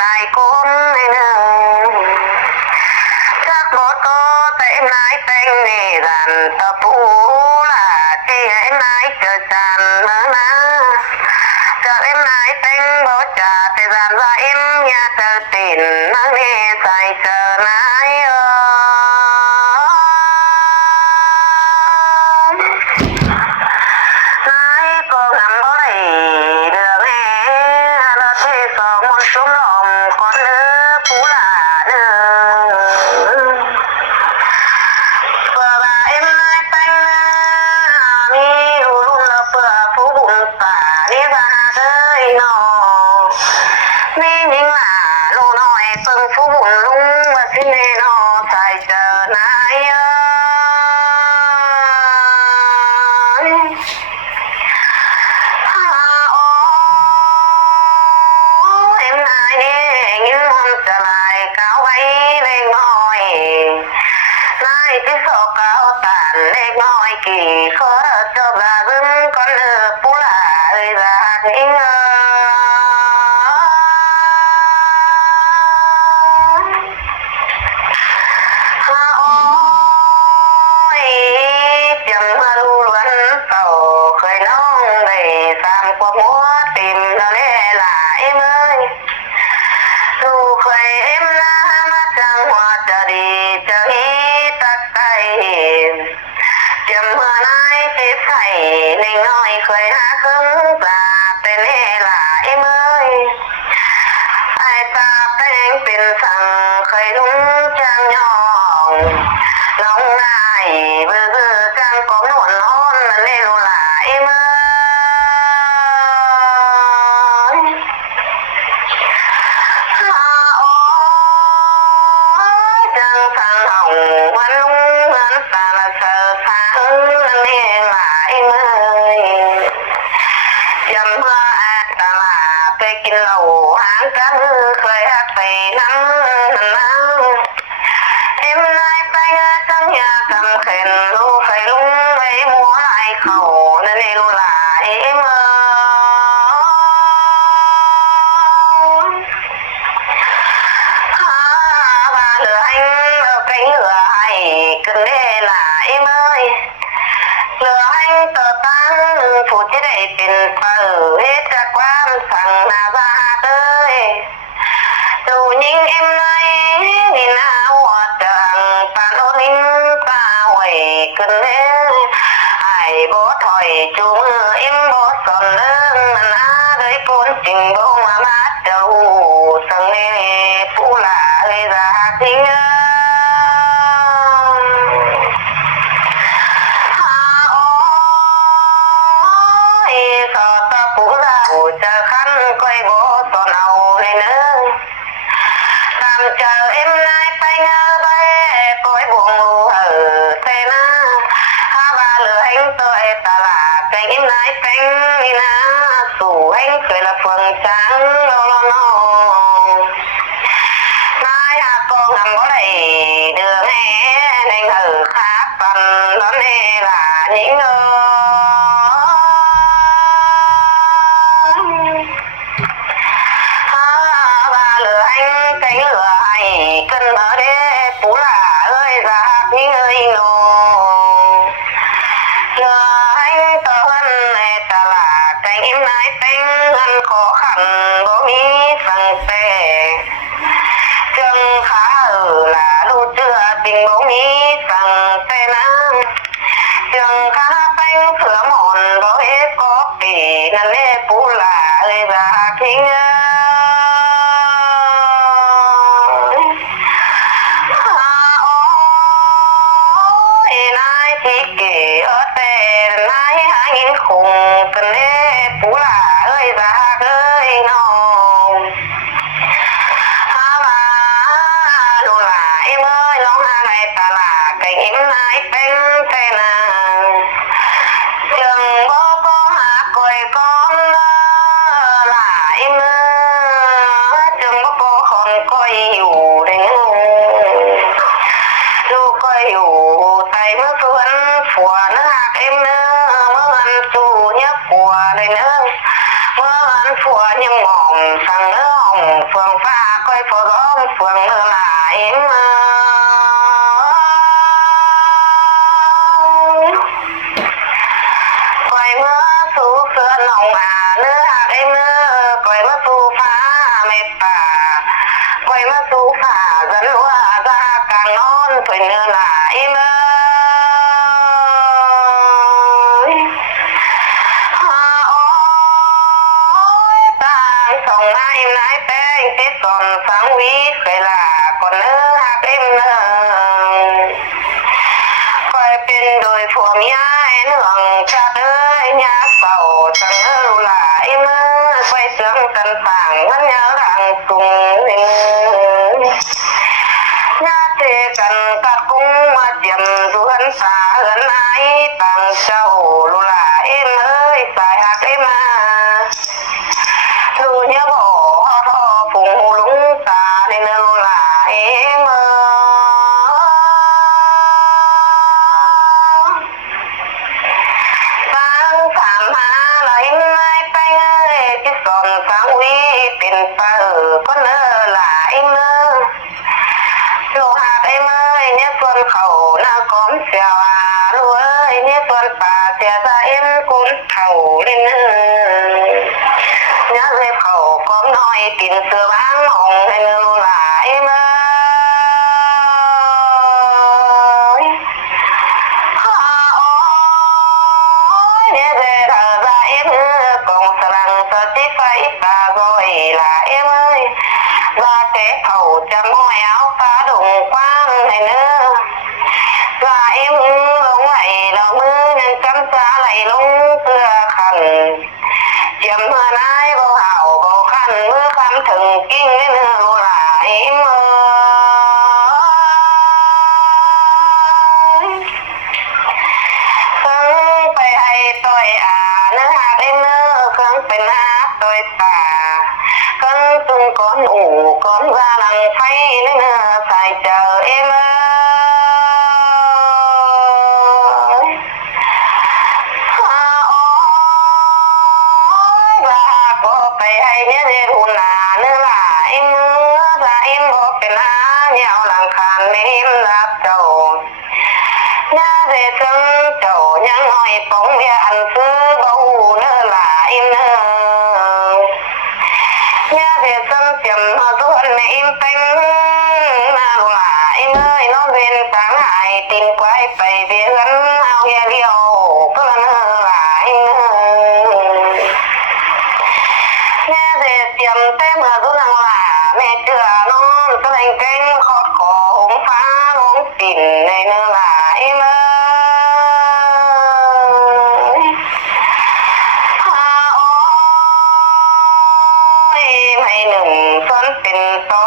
หลายคนให้นึงจักบ่โตแต่นายแต่งนี่ดันตะปูล่ะที่ให้นายเจอจันนะจะเอ็มนายแต่งบ่จ่าแต่ดันว่าเอ็มอย่าเจอตินนั่งนี่ใส่เจอนายนี่ยิ่งล่ะลูกน้อยเพิ่งผู้บุญลุงว่าสิแน่นอใส่เจอนายเอ็มนายนี่ยิ่งมันจะลายก้าวไว้เล็กน้อยนายที่สอกก้าวตานเล็กน้อยกี่ขอจบลาบึ้มก่อนปูลารักยิ่งความหัวติ่มละเล่หลายเมยลูกเคยเอ็มนะมาจังหัวจะดีจะฮีตักไตจำเมื่อนายติดใส่เล็กน้อยเคยหาครึ่งปลาเป็นเล่หลายเมยไอ้ตาแป้งเป็นสั่งเคยนุ่งจังยองน้องนายเบื่อจังกบนวลฮ้อนเล่หลายเมยกินเหล้าหางกันเคยหักไปน้ำเอ็มนายไปจังยากำเข็นลูกเคยลุงไว้มัวลายเข่านั่นเองลูกหลายเมื่อว่าเหลือให้เราไปเหลือให้กันได้หลายเมื่อเหลือให้ต่อตั้งผู้ที่ได้เป็นเปิดเหตุจากความสั่งนาบาเต้ยดูยิงเอ็มในนี่นาหัวจังปานโอลินตาหวยกันเน่ไอ้บ่ถอยจูงเอ็มบ่สอนเรื่องมันนาเลยปนจริงบ่มามาเจ้าสังเน่ผู้ลาเลยรักจริงจะคันก้อยบ่ตอนเอาเลยเนอะตามเจอเอ็มนายไปเงาไปก้อยบ่งเสนาหาบาเหลือแห่งตัวตลาดแต่เอ็มนายเป็นนี่นะสู่แห่งเคยละเฟืองจังเราน้องนายหากองงำบ่ได้เดือแห่ในขาปันร้อนเฮล่ะยิ่งกันมาเด้ปูลาเอ้ยรักนี่เอ้ยโนเหลือให้ตอนในตลาดแต่งนายแต่งเงินขอขันบ่มีสั่งแต่จังขาล่ะลูกเจือติงบ่มีสั่งแต่น้ำจังขาแต่งเผื่อหมอนบ่เฮ็ดก็ปีนั่นแหละปูลาเอ้ยรักนี่คงกันเล่ปูลาเอ้ยรักเอ้ยน้องหาว่าลูกหลายเมื่อน้องหาในตลาดไก่เอ็มนายเป็นแต่นางจึงบ่ก็หาก้อยก้อนหลายเมื่อจึงบ่ก็คนก้อยอยู่ได้เงินลูกก้อยอยู่ใส่เมื่อสวนผัวนักเอ็มเนื้อสู่ยับผัวเลยเนอะเมื่อวันผัวยังมองสั่งเนื้อ องเฟืองฟ้าค่อยฝนร้องเฟืองเมื่อหลายมาก่อยเมื่อสู่เสือหนองเนื้อหักเนื้อก่อยเมื่อสู่ฟ้าไม่ป่าก่อยเมื่อสู่ฟ้าจันว่าตากลางนอนถอยเนื้อหลายเมื่อส่งนายแป้งติดก่อนสังวีเคยลาก่อนเนื้อหักเนื้อคอยเป็นโดยผัวเมียเนื่องจากยาเป่าสังเนื้อหลายเมื่อคอยเสื่อมกันต่างมันยารังตุงหนึ่งยาเจกันกัดกุ้งมาเจียมสวนสาเหินไอต่างเจ้าลุลาเมื่อสายหักมาดูเนี่ยบ่ทอผงลุงตาในเนื้อหลายเมื่อฟังถามหาไหลไม่ไปเงยที่สอนฟังวีเป็นเปิดก็เนื้อหลายเมื่อโลหะเมื่อเนี่ยส่วนเขาหน้าก้อนเสียวรวยเนี่ยส่วนป่าเสียใจกุ้นเขาเลยเนื้อnhớ về khẩu con nói tiền sửa bán hồng hay lưu lại mới ôi nhớ về thở ra em còn sợ rằng sợ tí phải bà rồi là em ơi và cái khẩu chẳng ngồi áo phá đụng quang này nữa và em lông này là mưa nên chăm xa này lông xưa khẩn chấm mưa nái vô hào vô khăn mưa khăn thường kinh đến nửa lại mưa khấn phải hay tôi nước hạt em nơ khấn phải nát tôi khấn tung con ủ con ra lằng phay nên xài chờ em nhớ về hùn là nữa là em một cái lá nhau làng khàn em lạp trầu nhớ về sân trầu nhớ ngồi bóng về ăn sư bầu nữa là em nhớ về sân chầm tuần em bánh là em ơi nó bên sáng lại tìm quay phải về gắn ao nghe liều cứ là em tiệm tem mà rút rằng là mẹ chữa non cho thành canh khót khổ hống phá hống xỉn này nữa là em ơi ôi mày nửng xuân tình to